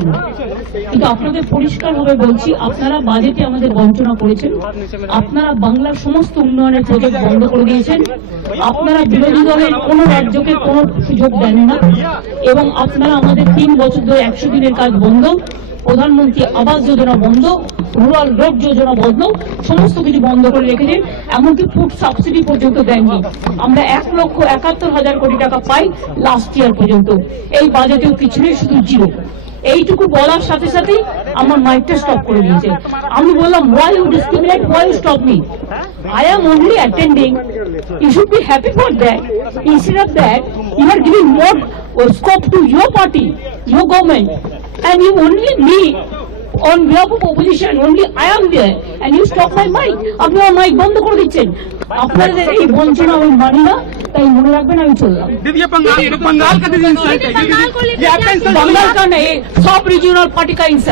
ছিল। কিন্তু আপনাদের পরিষ্কারভাবে বলছি, আপনারা বাজেটে আমাদের বঞ্চনা করেছেন, আপনারা বাংলার সমস্ত উন্নয়নের প্রজেক্ট বন্ধ করে দিয়েছেন, আপনারা বিরোধী দলের কোনো রাজ্যকে কোনো সুযোগ দেন না, এবং আপনারা আমাদের 3 বছর ধরে 100 দিনের কাজ বন্ধ, প্রধানমন্ত্রী আবাস যোজনা বন্ধ, রুরাল রোড যোজনা বন্ধ, সমস্ত কিছু বন্ধ করে রেখেছেন। এমনকি ফুড সাবসিডি পর্যন্ত দেননি। আমরা 1,71,000 কোটি টাকা পাই লাস্ট ইয়ার পর্যন্ত। এই বাজেটেও কিছু নেই, শুধু জিরো। এইটুকু বলার সাথে সাথেই আমার মাইকটা স্টপ করে দিয়েছে। আমি বললাম, why you discriminate, why you stop me? I am only attending. You should be happy for that. Instead of that, you are giving more scope to your party, your government, and you only me on behalf of opposition, only I am there, and you stop my mic. আপনি আমার mic বন্ধ করে দিচ্ছেন। আপনাদের এই বঞ্চনা আমি মানি না, তাই মনে রাখবেন আমি চললাম। बंगाल का बंगाल का नहीं, सब रीजनल पार्टी का इंसान।